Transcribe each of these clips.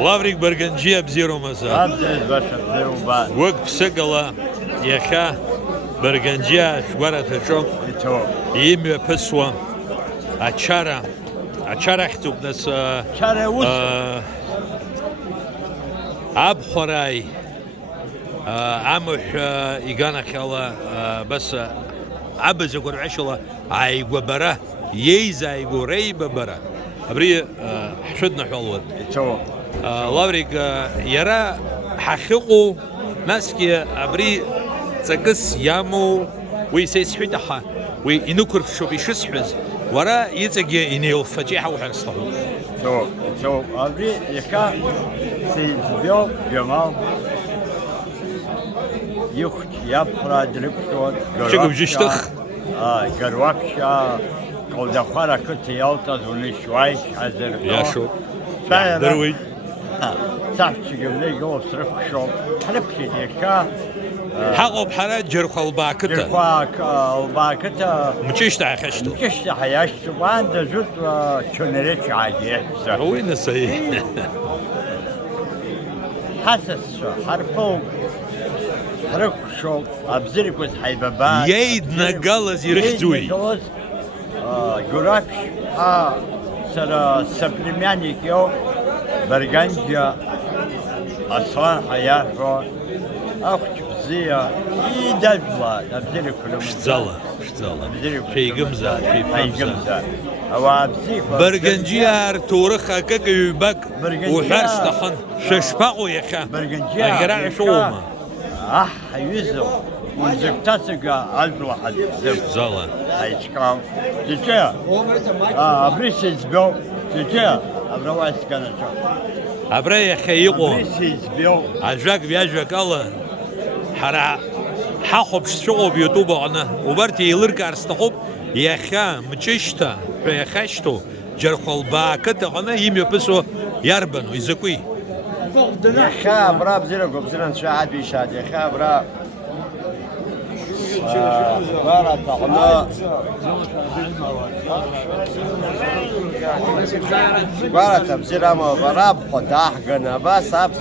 لافريك برغنجية بزيرو مساء وقت سقلا يخا برغنجية شوارة تشوم يمي بسوا أشارة حتوب ناس أبخراي عمش إيجانا خلا بس عبز يقول عشلا عاي وبرا ييزا يقول ري ببرا أبري حشدنا حلوة لافريك يرى حقيقو ناسكي أبري تقص يامو ويسيس حدها وينكر في شو بيشس حز ورا يتجي إنه فجيحة وحرسته شو أبري يكا سيزبيو جمال يخت يبرا دربشون شكو بجشتخ قروكشا قول دخارا كنت يالتا دوني شويش حزر يا شو دروي صح شقبلي جو صرف شو حلبكي يكا حقو بحرات جرخ الباكتا الباكتا مشيشتا خشتو مشيشتا حياشتو وعند زوت شنريك عادي وين السيء حسس حرفو حرق شو أبزرك وز حيبابات يايد نقالز يرخزوي قراكش سر سبلمياني كيو برغنجا أصلا حياة أخت بزيا يدجلا أبزرك كلهم شتزالا شي قمزة أو أبزيك برغنجيار تورخا كاكا يباك وحرس تخن ششباقو يخا برغنجيار أقرع شوما يوزو ونزكتاسك ألف واحد شتزالا هايشكاو تجاه أبريس يزبيو تجاه أبروايس كان شو أبرا يخيقو أبريس يزبيو عجاك بيجاك الله حرا حاخب شغو بيوتوب عنا وبرتي يلرك أرستخوب يخا مچشتا يخشتو جرخل باكت عنا يمي بسو يربنو يزكوي يخا برا بزيرو بزيران شاهد بيشاد يخا برا برا تعنا برا تبزيرا ما برا بخداح قنا بس أبسو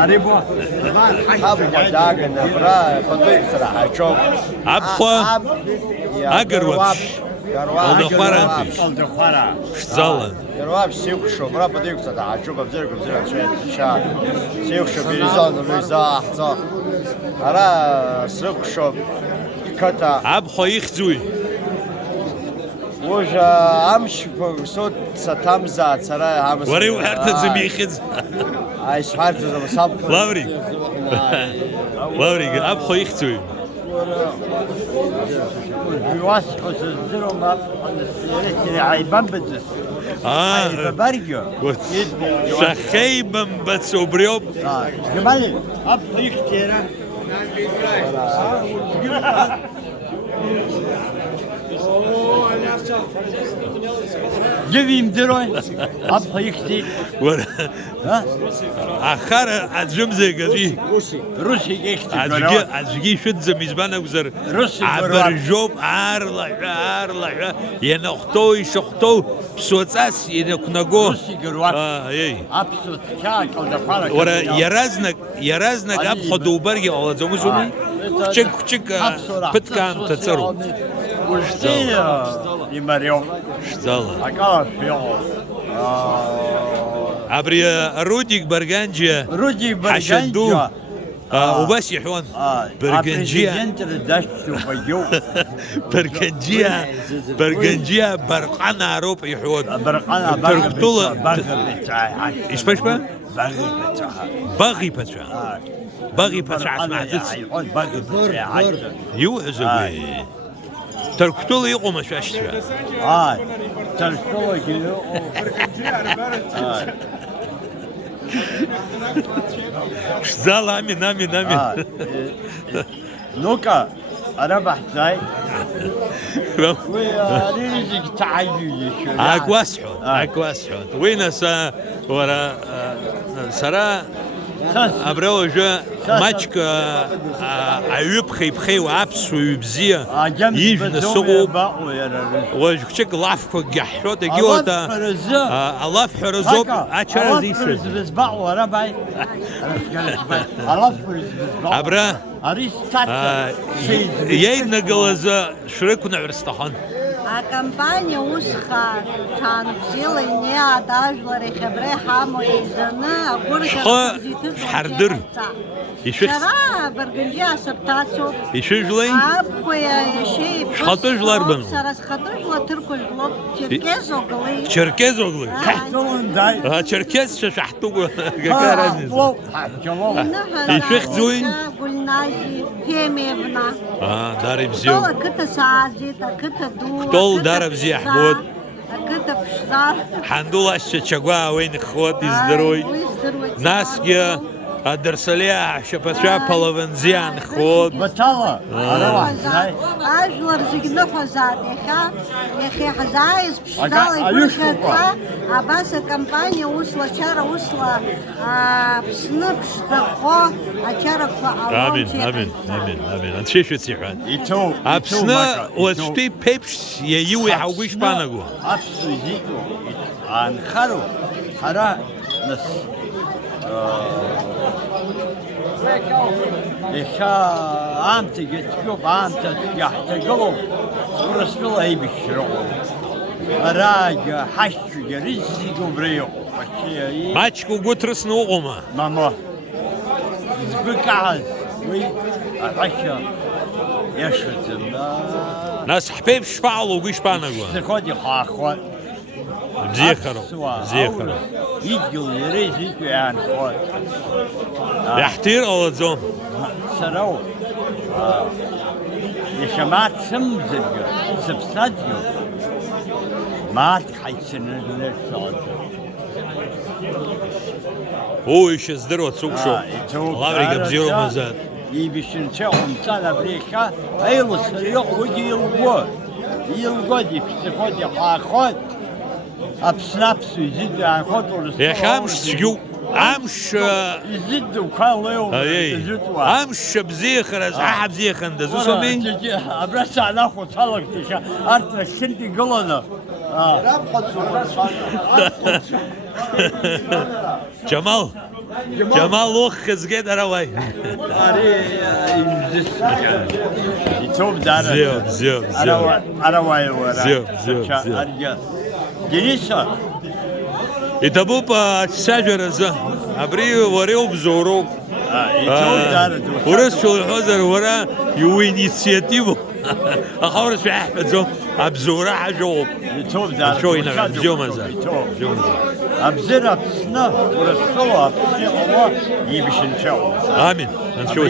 قريبو حب خداح قنا برا خطيك صراحة شوف أبخوا أقروبش الدخارة شتزالا قروبش سيوكشو برا بديك صراحة شوف بزيرا شوية سيوكشو بيريزان ريزا أحزا أرا سيوكشو كتا أبخوا يخزوي وجا أمش صوت ستمزع ترى همس وري وحرت زمي خز عايش حرت زم صب لافري أبخوا يخزوي بيواسح وزيرو ما السيرة عيبان بدس برجع شخيبا بس وبريوب جمالي أب يختيره جيبي مديروين أب يختي آخر از جمزه قدی روسي يختي از جي شد زميزبان وزر روسي عبرجوب عارلا ينختوي شختو بسوتاس ينكنغو روسي قروات اي أبسط كاك أو دفارك ورا يرازنك اب خدوبرگي الله زومي küçük pıtkan tatsaro وجدي يمريو شتزالا أكاش يو عبري روديك برغانجيا رودي حشدو برغانجيا وبس يحوان برغانجيا برغانجيا برقانا روب يحوان تركتولا ايش باش با باغي بتاع سمعتت يو زوي تركتولا يقوم شاشت تركتولا كيلو شزال امين نوكا انا بحثاي وريزك تعيي اكواسحو وين ورا سرا أبرو جا ماتشك عيوب خيبخي وعبس ويبزيه يجي نسوق وشك لافك جحشو تجيوتا الله في حرزوب أشار زيسر أبرا ياي نقلز شركنا عرستحان Компания Усха كان بزيل إني أداجل رخبري حامو إزنا شخا حردر يشخ شرا برجليا سبتاتو يشخ جلين أبخويا يشي خطوش لاربن سرس خطوش لتركل لب تشركيز وقلي تشركيز وقلي تشركيز شحتو كارن يشخ زوين قلناجي فيميبنا داري بزيو طول كتا ساجي كتا دو طول دار بزي حبود كتا بشدار الحمد لله الشجاع وين اخواتي زدروي ناس يا درسليا شباشا بالفنزيان خود بطلة أجلر زيجنا فزاد يا أخي حزايز بشدار يقولك أباس كمبانيا وصل شارع وصل بسنة بشدخو أشارك آمين آمين آمين آمين أنت شو تسيحان أبسنا وشتي بيبش ييوي حويش بانغو أبسو يجيكو أنخرو حرا نس إخا عامتي قتكوب عامتي يحتقلوا ورسلوا أي بشروا مراجع حشو رزقوا بريو ماتشكو قطرس نوغما ماما زبكعز وي عشا يشهد ناس حبيب شفعلوا وقيش بانغو سخودي خاخوات بزيخرو بزيخرو يجوا يريز يجوا يعني خوات يحتير أو زوم سرو يشمات سمزجو سبسادجو مات حيسن للصاد هو إيش يصدروا تسوق شو الله يريك بزيرو مزاد يبيشن شاهم سنة بريكا أيلو سريق وجي يلقوا دي بسفودي خاخوات أبسنابس يزيد عن خطر يا خامش سجو أمش يزيد وكان ليوم أمش بزيخر أزعح بزيخر دزو سمي أبرس على أخو طلق تشا أرتنا الشندي قلنا جمال جمال وخ زقيد أرواي يتوب دارا زيو زيو زيو أرواي ورا زيو زيو زيو جنيسة يتبوب شجرة زه أبري وريو بزورو يتوب دارا ورس شو الحزر ورا يوينيسياتيفو أخورس في أحمد زو أبزورا حجوب يتوب دارا شو هنا بزيو مزال بزيو مزال أبزر أبسنا ورسلوا أبسنا يبشن شو آمين نشوف